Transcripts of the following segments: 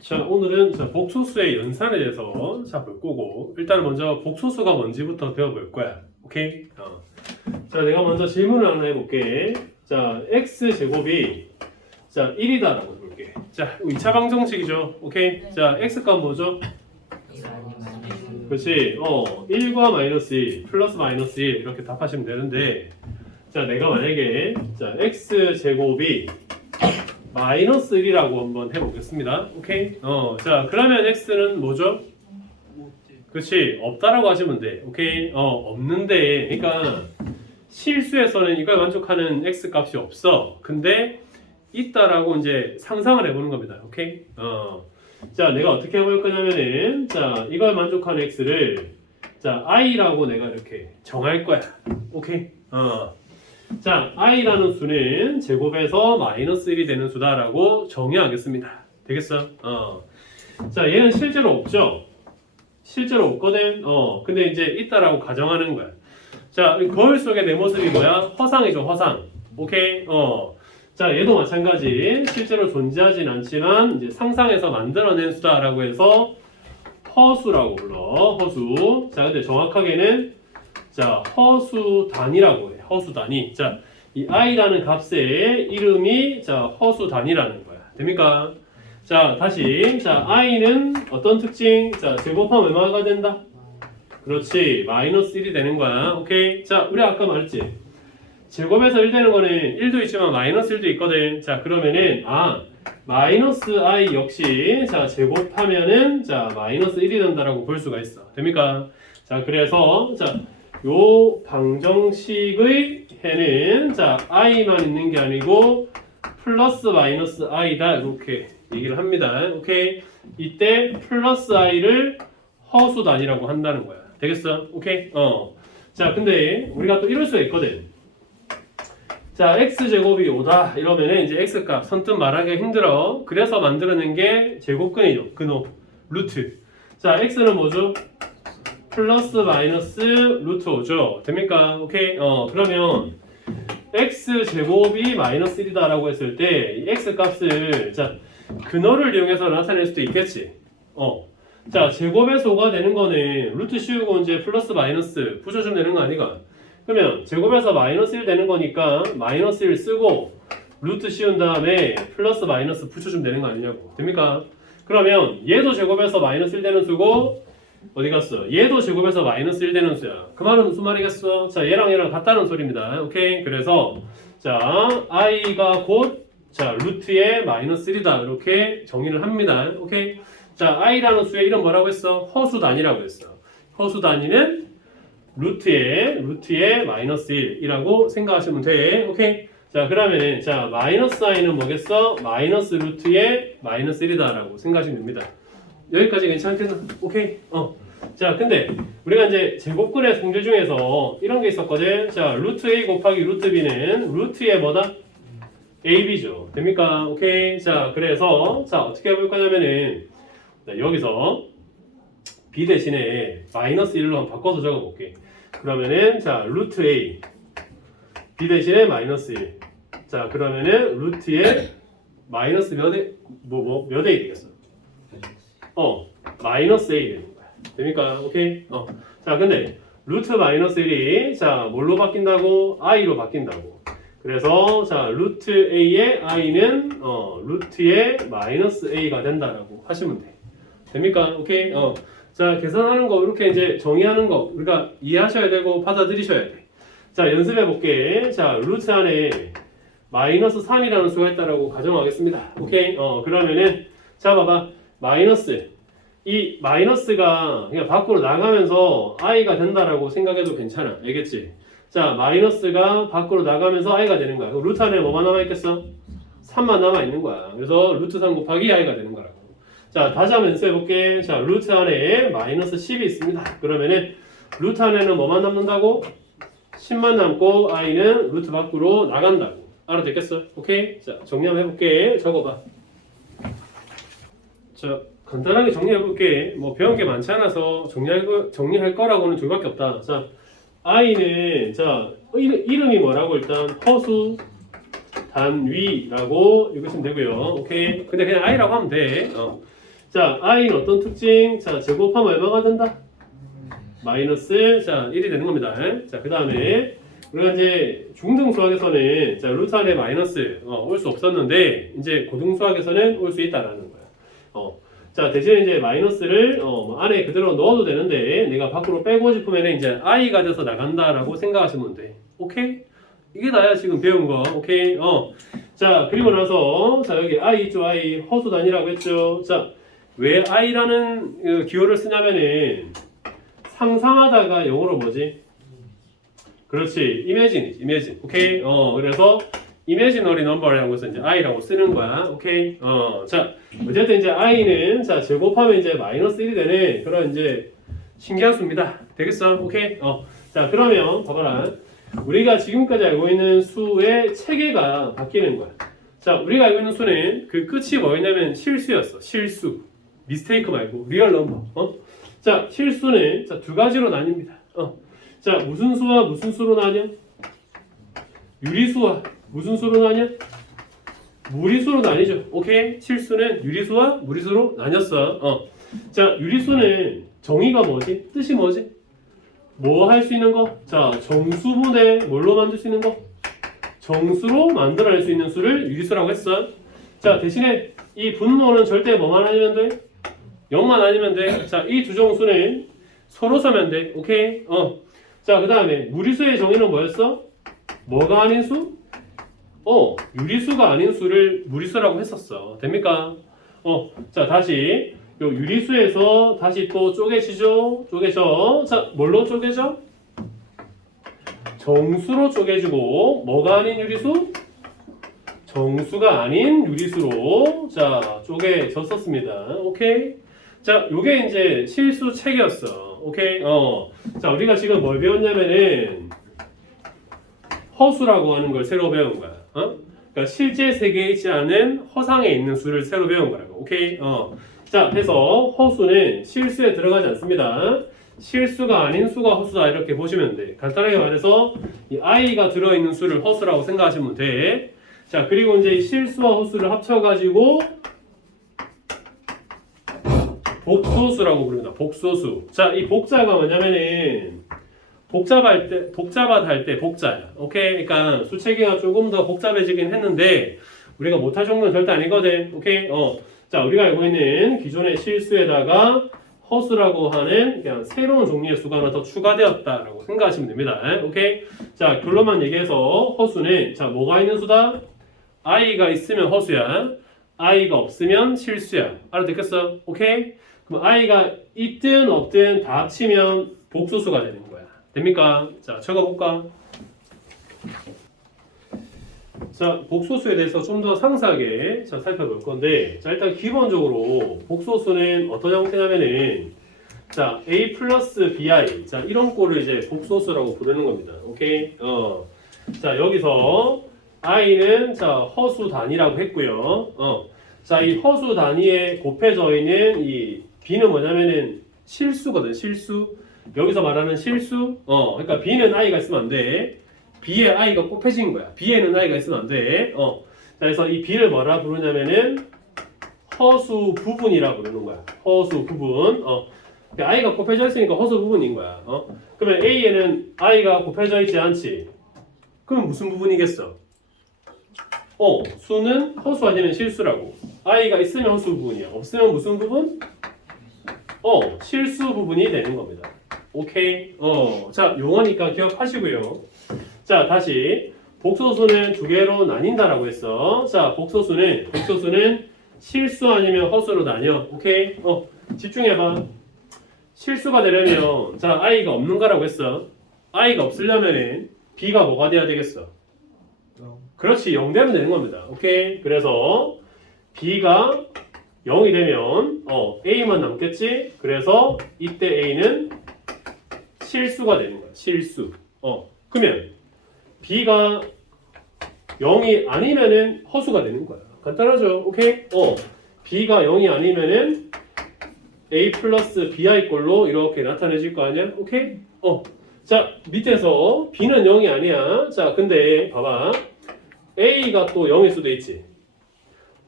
자, 오늘은 복소수의 연산에 대해서 볼 거고, 일단 먼저 복소수가 뭔지부터 배워볼 거야. 오케이? 자, 내가 먼저 질문을 하나 해볼게. 자, x제곱이 1이다라고 해볼게. 자, 2차 방정식이죠. 오케이? 자, x값 뭐죠? 그렇지. 1과 마이너스 1, 플러스 마이너스 1 이렇게 답하시면 되는데, 자, 내가 만약에 x제곱이 마이너스 1이라고 한번 해보겠습니다. 오케이? 자, 그러면 x는 뭐죠? 그렇지. 없다라고 하시면 돼. 오케이? 없는데, 그러니까 실수에서는 이걸 만족하는 x 값이 없어. 근데 있다라고 이제 상상을 해보는 겁니다. 오케이? 자, 내가 어떻게 해볼 거냐면은, 자, 이걸 만족하는 x를 자, i라고 내가 이렇게 정할 거야. 오케이? 자, i라는 수는 제곱에서 마이너스 1이 되는 수다라고 정의하겠습니다. 되겠어? 자, 얘는 실제로 없죠? 실제로 없거든? 근데 이제 있다라고 가정하는 거야. 자, 거울 속의 내 모습이 뭐야? 허상이죠, 허상. 오케이? 자, 얘도 마찬가지. 실제로 존재하진 않지만, 이제 상상해서 만들어낸 수다라고 해서 허수라고 불러. 허수. 자, 근데 정확하게는 자, 허수단이라고 해. 허수단위. 자, 이 i라는 값의 이름이 자, 허수단위라는 거야. 됩니까? 자, 다시. 자, i는 어떤 특징? 자, 제곱하면 얼마가 된다? 그렇지. 마이너스 1이 되는 거야. 오케이? 자, 우리 아까 말했지? 제곱에서 1 되는 거는 1도 있지만 마이너스 1도 있거든. 자, 그러면은, 마이너스 i 역시, 자, 제곱하면은, 자, 마이너스 1이 된다라고 볼 수가 있어. 됩니까? 자, 그래서, 자, 요 방정식의 해는 자 i만 있는 게 아니고 플러스 마이너스 i다 이렇게 얘기를 합니다. 오케이? 이때 플러스 i를 허수단위라고 한다는 거야. 되겠어? 오케이? 자, 근데 우리가 또 이럴 수가 있거든. 자, x제곱이 5다 이러면은 이제 x값 선뜻 말하기가 힘들어. 그래서 만들어낸 게 제곱근이죠. 근호 루트. 자, x는 뭐죠? 플러스 마이너스 루트 5죠. 됩니까? 오케이? 그러면 x제곱이 마이너스 1이다라고 했을 때 이 x값을 자 근호를 이용해서 나타낼 수도 있겠지. 자, 제곱에서 5가 되는 거는 루트 씌우고 이제 플러스 마이너스 붙여주면 되는 거 아니가? 그러면 제곱에서 마이너스 1 되는 거니까 마이너스 1 쓰고 루트 씌운 다음에 플러스 마이너스 붙여주면 되는 거 아니냐고. 됩니까? 그러면 얘도 제곱에서 마이너스 1 되는 수고 어디 갔어? 얘도 제곱에서 마이너스 1 되는 수야. 그 말은 무슨 말이겠어? 자, 얘랑 같다는 소리입니다. 오케이? 그래서 자, i가 곧 자, 루트의 마이너스 1이다. 이렇게 정의를 합니다. 오케이? 자, i라는 수의 이름 뭐라고 했어? 허수단위라고 했어. 허수단위는 루트의 마이너스 1이라고 생각하시면 돼. 오케이? 자, 그러면은 자, 마이너스 i는 뭐겠어? 마이너스 루트의 마이너스 1이다라고 생각하시면 됩니다. 여기까지 괜찮겠나? 오케이? 자, 근데 우리가 이제 제곱근의 성질 중에서 이런 게 있었거든. 자, 루트 a 곱하기 루트 b는 루트의 뭐다? ab죠. 됩니까? 오케이? 자, 그래서 자, 어떻게 해볼 거냐면은 자, 여기서 b 대신에 마이너스 1로 한번 바꿔서 적어볼게. 그러면은 자, 루트 a b 대신에 마이너스 1. 자, 그러면은 루트의 마이너스 몇 a 몇 a 되겠어? 마이너스 a 되는 거야. 됩니까? 오케이? 자, 근데 루트 마이너스 1이 자, 뭘로 바뀐다고? i로 바뀐다고. 그래서 자, 루트 a의 i는 루트의 마이너스 a가 된다라고 하시면 돼. 됩니까? 오케이? 자, 계산하는 거 이렇게 이제 정의하는 거 우리가 이해하셔야 되고 받아들이셔야 돼. 자, 연습해 볼게. 자, 루트 안에 마이너스 3이라는 수가 있다라고 가정하겠습니다. 오케이? 그러면은 자, 봐봐. 마이너스 이 마이너스가 그냥 밖으로 나가면서 i가 된다라고 생각해도 괜찮아. 알겠지? 자, 마이너스가 밖으로 나가면서 i가 되는 거야. 루트 안에 뭐만 남아있겠어? 3만 남아있는 거야. 그래서 루트 3 곱하기 i가 되는 거라고. 자, 다시 한번 연습해볼게. 자, 루트 안에 마이너스 10이 있습니다. 그러면은 루트 안에는 뭐만 남는다고? 10만 남고 i는 루트 밖으로 나간다고. 알아듣겠어? 오케이? 자, 정리 한번 해볼게. 적어봐. 자, 간단하게 정리해볼게. 뭐 배운 게 많지 않아서 정리할 거라고는 둘밖에 없다. 자, i는 자 이름이 뭐라고 일단 허수 단위라고 읽으시면 되고요. 오케이. 근데 그냥 i라고 하면 돼. 자, i는 어떤 특징? 자, 제곱하면 얼마가 된다? 마이너스, 자, 1이 되는 겁니다. 자, 그 다음에 우리가 이제 중등 수학에서는 자, 루트 안에 마이너스 올 수 없었는데 이제 고등 수학에서는 올 수 있다라는 거야. 자, 대신에 이제 마이너스를 안에 그대로 넣어도 되는데 내가 밖으로 빼고 싶으면 이제 i가 돼서 나간다라고 생각하시면 돼. 오케이? 이게 다야 지금 배운 거. 오케이? 자, 그리고 나서 자, 여기 i 있죠. i 허수 단위라고 했죠. 자, 왜 i라는 그 기호를 쓰냐면은 상상하다가 영어로 뭐지? 그렇지, imagine이지, imagine. 오케이? 그래서 imaginary number이라고 해서 이제 i라고 쓰는 거야. 오케이? 자, 어쨌든 이제 i는 자, 제곱하면 이제 마이너스 1이 되는 그런 이제 신기한 수입니다. 되겠어? 오케이? 자, 그러면 봐봐라. 우리가 지금까지 알고 있는 수의 체계가 바뀌는 거야. 자, 우리가 알고 있는 수는 그 끝이 뭐였냐면 실수였어. 실수. 미스테이크 말고 리얼 넘버. 자, 실수는 자, 두 가지로 나뉩니다. 자, 무슨 수와 무슨 수로 나뉘어? 유리수와 무슨 수로 나뉘어? 무리수로 나뉘죠. 오케이? 실수는 유리수와 무리수로 나뉘었어. 자, 유리수는 정의가 뭐지? 뜻이 뭐지? 뭐 할 수 있는 거? 자, 정수분해 뭘로 만들 수 있는 거? 정수로 만들어낼 수 있는 수를 유리수라고 했어. 자, 대신에 이 분모는 절대 뭐만 아니면 돼? 0만 아니면 돼. 자, 이 두 정수는 서로 서면 돼. 오케이? 자, 그 다음에 무리수의 정의는 뭐였어? 뭐가 아닌 수? 유리수가 아닌 수를 무리수라고 했었어. 됩니까? 자, 다시 요 유리수에서 다시 또 쪼개지죠? 쪼개져. 자, 뭘로 쪼개져? 정수로 쪼개지고 뭐가 아닌 유리수? 정수가 아닌 유리수로 자, 쪼개졌었습니다. 오케이? 자, 요게 이제 실수 체계였어. 오케이? 자, 우리가 지금 뭘 배웠냐면은 허수라고 하는 걸 새로 배운 거야. 그러니까 실제 세계에 있지 않은 허상에 있는 수를 새로 배운 거라고. 오케이? 자, 해서 허수는 실수에 들어가지 않습니다. 실수가 아닌 수가 허수다 이렇게 보시면 돼. 간단하게 말해서 이 i가 들어있는 수를 허수라고 생각하시면 돼. 자, 그리고 이제 이 실수와 허수를 합쳐가지고 복소수라고 부릅니다. 복소수. 자, 이 복자가 뭐냐면은 복잡할 때, 복잡하다 때 복자야. 오케이? 그러니까 수체계가 조금 더 복잡해지긴 했는데 우리가 못할 정도는 절대 아니거든. 오케이? 자, 우리가 알고 있는 기존의 실수에다가 허수라고 하는 그냥 새로운 종류의 수가 하나 더 추가되었다라고 생각하시면 됩니다. 오케이? 자, 결론만 얘기해서 허수는 자, 뭐가 있는 수다? i가 있으면 허수야. i가 없으면 실수야. 알아듣겠어? 오케이? 그럼 i가 있든 없든 다 합치면 복소수가 되는 거야. 됩니까? 자, 적어볼까? 자, 복소수에 대해서 좀 더 상세하게 자, 살펴볼 건데 자, 일단 기본적으로 복소수는 어떤 형태냐면은 자, a 플러스 bi 자, 이런 꼴을 이제 복소수라고 부르는 겁니다. 오케이? 자, 여기서 i는 자, 허수 단위라고 했고요. 자, 이 허수 단위에 곱해져 있는 이 b는 뭐냐면은 실수거든. 실수. 여기서 말하는 실수. 그러니까 b는 i가 있으면 안 돼. b에 i가 곱해진 거야. b에는 i가 있으면 안 돼. 자, 그래서 이 b를 뭐라 부르냐면은 허수 부분이라 부르는 거야. 허수 부분. 그러니까 i가 곱해져 있으니까 허수 부분인 거야. 그러면 a에는 i가 곱해져 있지 않지. 그럼 무슨 부분이겠어? 수는 허수 아니면 실수라고. i가 있으면 허수 부분이야. 없으면 무슨 부분? 실수 부분이 되는 겁니다. 오케이? 자, 용어니까 기억하시고요. 자, 다시 복소수는 두 개로 나뉜다라고 했어. 자, 복소수는 실수 아니면 허수로 나뉘어. 오케이? 집중해봐. 실수가 되려면 자, i가 없는 거라고 했어. i가 없으려면은 b가 뭐가 돼야 되겠어? 그렇지, 0 되면 되는 겁니다. 오케이? 그래서 b가 0이 되면 a만 남겠지? 그래서 이때 a는 실수가 되는 거야. 실수. 그러면 b가 0이 아니면은 허수가 되는 거야. 간단하죠? 오케이? b가 0이 아니면은 a 플러스 bi 꼴로 이렇게 나타내질 거 아니야? 오케이? 자, 밑에서 b는 0이 아니야. 자, 근데 봐봐. a가 또 0일 수도 있지.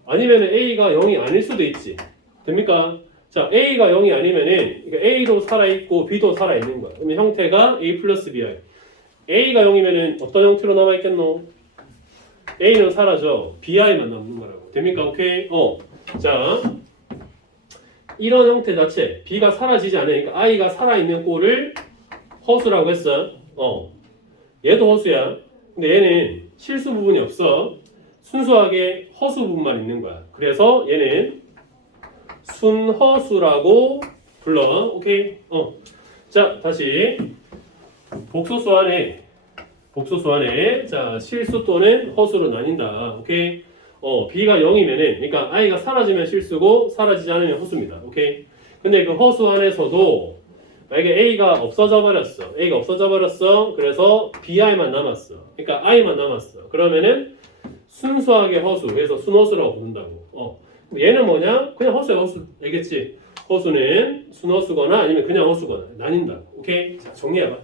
아니면 a가 0이 아닐 수도 있지. 됩니까? 자, A가 0이 아니면은 그러니까 A도 살아있고 B도 살아있는 거야. 그러면 형태가 A 플러스 B야. A가 0이면은 어떤 형태로 남아있겠노? A는 사라져. BI만 남는 거라고. 됩니까? 오케이? 자, 이런 형태 자체 B가 사라지지 않으니까 I가 살아있는 꼴을 허수라고 했어. 얘도 허수야. 근데 얘는 실수 부분이 없어. 순수하게 허수 부분만 있는 거야. 그래서 얘는 순허수라고 불러. 오케이? 자, 다시 복소수 안에 자, 실수 또는 허수로 나뉜다. 오케이? B가 0이면은 그러니까 I가 사라지면 실수고 사라지지 않으면 허수입니다. 오케이? 근데 그 허수 안에서도 만약에 A가 없어져 버렸어. 그래서 BI만 남았어. 그러니까 I만 남았어. 그러면은 순수하게 허수. 그래서 순허수라고 부른다고. 얘는 뭐냐? 그냥 허수야, 허수. 알겠지? 허수는 순허수거나 아니면 그냥 허수거나 나뉜다. 오케이? 자, 정리해봐.